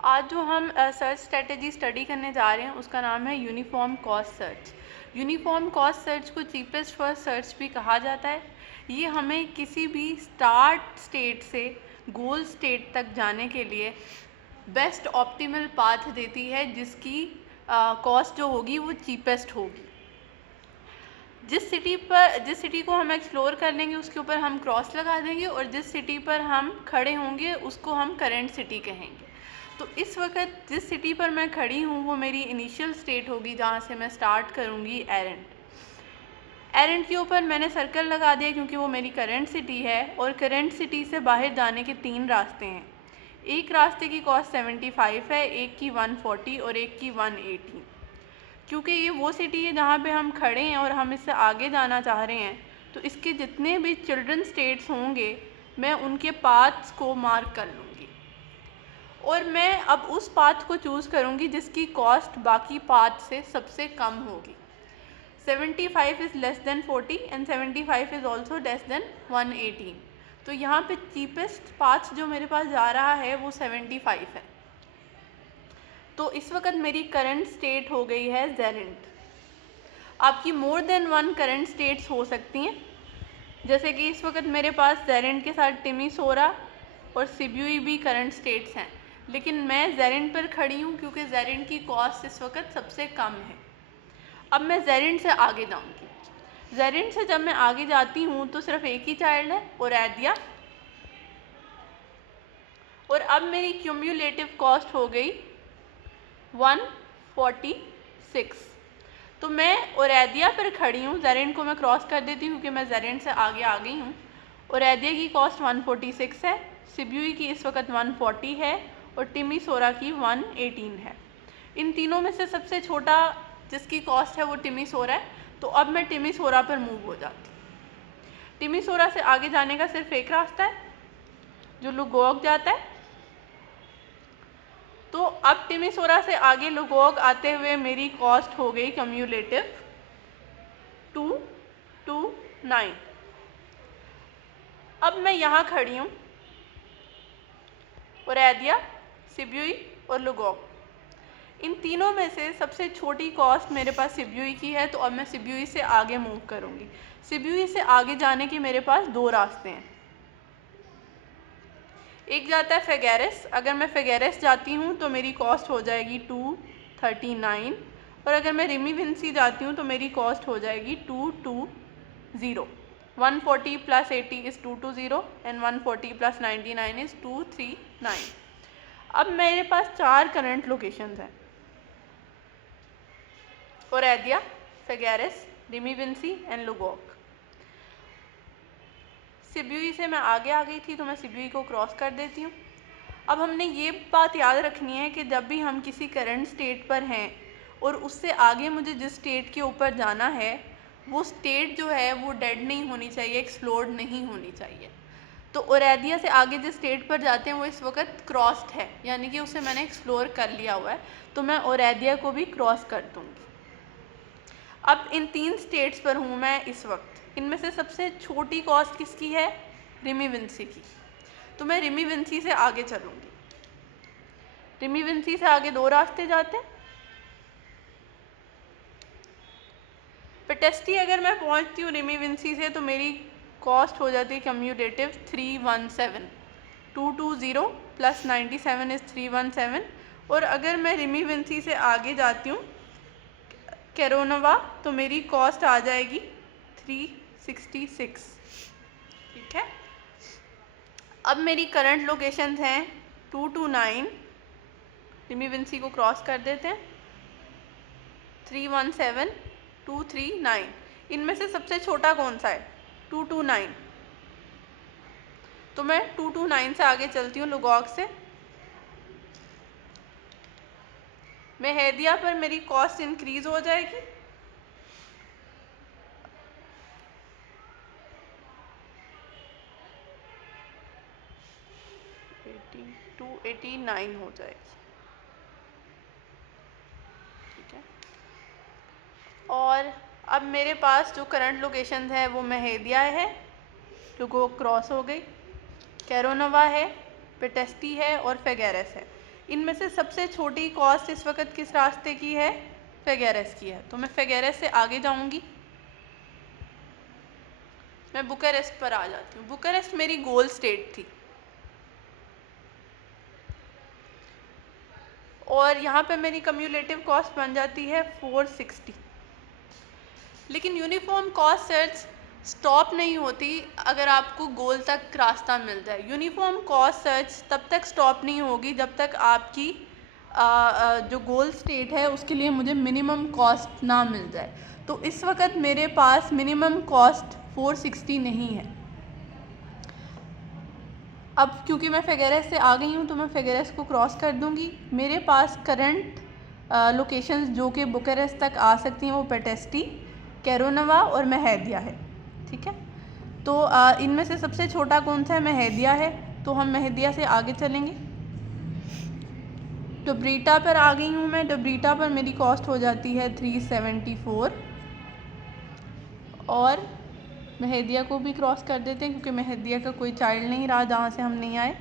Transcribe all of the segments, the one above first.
आज जो हम सर्च स्ट्रेटेजी स्टडी करने जा रहे हैं उसका नाम है uniform cost search. Uniform cost search को चीपेस्ट फर्स्ट सर्च भी कहा जाता है। ये हमें किसी भी स्टार्ट स्टेट से गोल स्टेट तक जाने के लिए बेस्ट ऑप्टिमल पाथ देती है, जिसकी कॉस्ट जो होगी वो चीपेस्ट होगी। जिस सिटी को हम एक्सप्लोर कर लेंगे उसके ऊपर हम क्रॉस लगा देंगे, और जिस सिटी पर हम खड़े होंगे उसको हम करंट सिटी कहेंगे। तो इस वक्त जिस सिटी पर मैं खड़ी हूँ वो मेरी इनिशियल स्टेट होगी, जहाँ से मैं स्टार्ट करूँगी एरेंट के ऊपर मैंने सर्कल लगा दिया क्योंकि वो मेरी करंट सिटी है। और करंट सिटी से बाहर जाने के 3 रास्ते हैं। एक रास्ते की कॉस्ट 75 है, एक की 140 और एक की 180। क्योंकि ये वो सिटी है जहाँ पे हम खड़े हैं और हम इससे आगे जाना चाह रहे हैं, तो इसके जितने भी चिल्ड्रन स्टेट्स होंगे मैं उनके पाथ्स को मार्क कर लूँगी, और मैं अब उस पाथ को चूज़ करूँगी जिसकी कॉस्ट बाकी पाथ से सबसे कम होगी। 75 is less than 40 and 75 is also less than 180। तो यहाँ पे चीपेस्ट पाथ जो मेरे पास जा रहा है वो 75 है। तो इस वक्त मेरी करंट स्टेट हो गई है जेरेंट। आपकी more than one current states हो सकती हैं, जैसे कि इस वक्त मेरे पास जेरेंट के साथ टिमिसोरा और सिब्यूई भी करंट स्टेट्स हैं, लेकिन मैं जेरेंट पर खड़ी हूँ क्योंकि जेरेंट की कॉस्ट इस वक्त सबसे कम है। अब मैं जेरेंट से आगे जाऊँगी। जेरेंट से जब मैं आगे जाती हूँ तो सिर्फ एक ही चाइल्ड है, ओरेदिया, और अब मेरी क्यूम्युलेटिव कॉस्ट हो गई 146। तो मैं ओरेदिया पर खड़ी हूँ, जेरेंट को मैं क्रॉस कर देती हूँ क्योंकि मैं जेरेंट से आगे आ गई हूँ। ओरेदिया की कॉस्ट 146 है, सिब्यूई की इस वक्त 140 है और टिमिसोरा की 118 है। इन तीनों में से सबसे छोटा जिसकी कॉस्ट है वो टिमिसोरा है। तो अब मैं टिमिसोरा पर मूव हो जाती हूँ। टिमिसोरा से आगे जाने का सिर्फ एक रास्ता है जो लुगोग जाता है। तो अब टिमिसोरा से आगे लुगोग आते हुए मेरी कॉस्ट हो गई क्यूम्युलेटिव 229। अब मैं यहाँ खड़ी हूँ, ओरेदिया, सिब्यूई और लुगोग। इन तीनों में से सबसे छोटी कॉस्ट मेरे पास सिब्यूई की है, तो अब मैं सिब्यूई से आगे मूव करूँगी। सिब्यूई से आगे जाने के मेरे पास 2 रास्ते हैं। एक जाता है फेगेरेस। अगर मैं फेगेरेस जाती हूँ तो मेरी कॉस्ट हो जाएगी 239, और अगर मैं रिमी विंसी जाती हूँ तो मेरी कॉस्ट हो जाएगी 220। 140 + 80 इज़ 220 एंड 140 + 99 इज़ 239। अब मेरे पास 4 करंट लोकेशंस हैं, ओरेदिया, फेगेरेस, रिमी विंसी एंड लुगोग। सिब्यूई से मैं आगे आ गई थी तो मैं सिब्यूई को क्रॉस कर देती हूँ। अब हमने ये बात याद रखनी है कि जब भी हम किसी करंट स्टेट पर हैं और उससे आगे मुझे जिस स्टेट के ऊपर जाना है वो स्टेट जो है वो डेड नहीं होनी चाहिए, एक्सप्लोर्ड नहीं होनी चाहिए। तो ओरेदिया से आगे जिस स्टेट पर जाते हैं वो इस वक्त क्रॉस्ड है, यानी कि उसे मैंने एक्सप्लोर कर लिया हुआ है, तो मैं ओरेदिया को भी क्रॉस कर दूँगी। अब इन 3 स्टेट्स पर हूँ मैं इस वक्त। इनमें से सबसे छोटी कॉस्ट किसकी है? रिमी विंसी की। तो मैं रिमी विंसी से आगे चलूँगी। रिमी विंसी से आगे 2 रास्ते जाते हैं। पेटेस्टी अगर मैं पहुँचती हूँ रिमी विंसी से तो मेरी कॉस्ट हो जाती है क्यूम्युलेटिव 317। 220 + 97 इज़ 317। और अगर मैं रिमी विंसी से आगे जाती हूँ कैरोनवा तो मेरी कॉस्ट आ जाएगी 366। ठीक है। अब मेरी करंट लोकेशंस हैं 229, रिमी विंसी को क्रॉस कर देते हैं, 317, 239। इनमें से सबसे छोटा कौन सा है? 229। तो मैं 229 से आगे चलती हूँ लुगोग से। मेहेदिया पर मेरी कॉस्ट इंक्रीज हो जाएगी, टू 89 हो जाएगी। ठीक है। और अब मेरे पास जो करंट लोकेशन है वो मेहेदिया है, लुगोग क्रॉस हो गई, कैरोनवा है, पेटेस्टी है और फेगेरेस है। इनमें से सबसे छोटी कॉस्ट इस वक्त किस रास्ते की है? फिगेरेस की है। तो मैं फिगेरेस से आगे जाऊंगी, मैं बुकारेस्ट पर आ जाती हूँ। बुकारेस्ट मेरी गोल स्टेट थी और यहाँ पे मेरी कम्यूलेटिव कॉस्ट बन जाती है 460। लेकिन यूनिफॉर्म कॉस्ट सर्च स्टॉप नहीं होती अगर आपको गोल तक रास्ता मिल जाए। यूनिफॉर्म कॉस्ट सर्च तब तक स्टॉप नहीं होगी जब तक आपकी जो गोल स्टेट है उसके लिए मुझे मिनिमम कॉस्ट ना मिल जाए। तो इस वक्त मेरे पास मिनिमम कॉस्ट 460 नहीं है। अब क्योंकि मैं फिगेरेस से आ गई हूँ तो मैं फिगेरेस को क्रॉस कर दूँगी। मेरे पास करंट लोकेशंस जो कि बुकारेस्ट तक आ सकती हैं वो पेटेस्टी, कैरोनवा और मेहेदिया है। ठीक है, तो इनमें से सबसे छोटा कौन सा है? मेहेदिया है। तो हम मेहेदिया से आगे चलेंगे। डब्रीटा पर आ गई हूँ मैं। डब्रीटा पर मेरी कॉस्ट हो जाती है 374 और मेहेदिया को भी क्रॉस कर देते हैं क्योंकि मेहेदिया का कोई चाइल्ड नहीं रहा जहाँ से हम नहीं आए।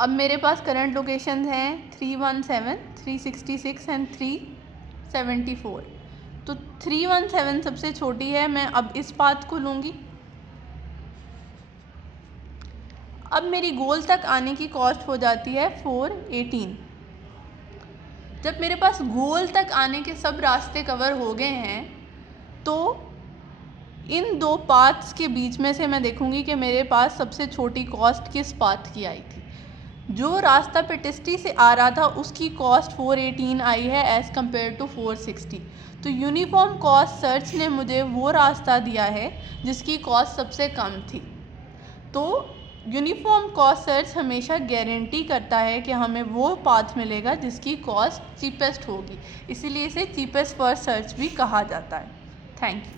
अब मेरे पास करंट लोकेशंस हैं 317, 366 एंड 374। तो 317 सबसे छोटी है। मैं अब इस पाथ को लूँगी। अब मेरी गोल तक आने की कॉस्ट हो जाती है 418। जब मेरे पास गोल तक आने के सब रास्ते कवर हो गए हैं तो इन दो पाथ्स के बीच में से मैं देखूंगी कि मेरे पास सबसे छोटी कॉस्ट किस पाथ की आई थी। जो रास्ता पेटेस्टी से आ रहा था उसकी कॉस्ट 418 आई है एज़ कम्पेयर टू 460। तो यूनिफॉर्म कॉस्ट सर्च ने मुझे वो रास्ता दिया है जिसकी कॉस्ट सबसे कम थी। तो यूनिफॉर्म कॉस्ट सर्च हमेशा गारंटी करता है कि हमें वो पाथ मिलेगा जिसकी कॉस्ट चीपेस्ट होगी, इसीलिए इसे चीपेस्ट फर्स्ट सर्च भी कहा जाता है। Thank you.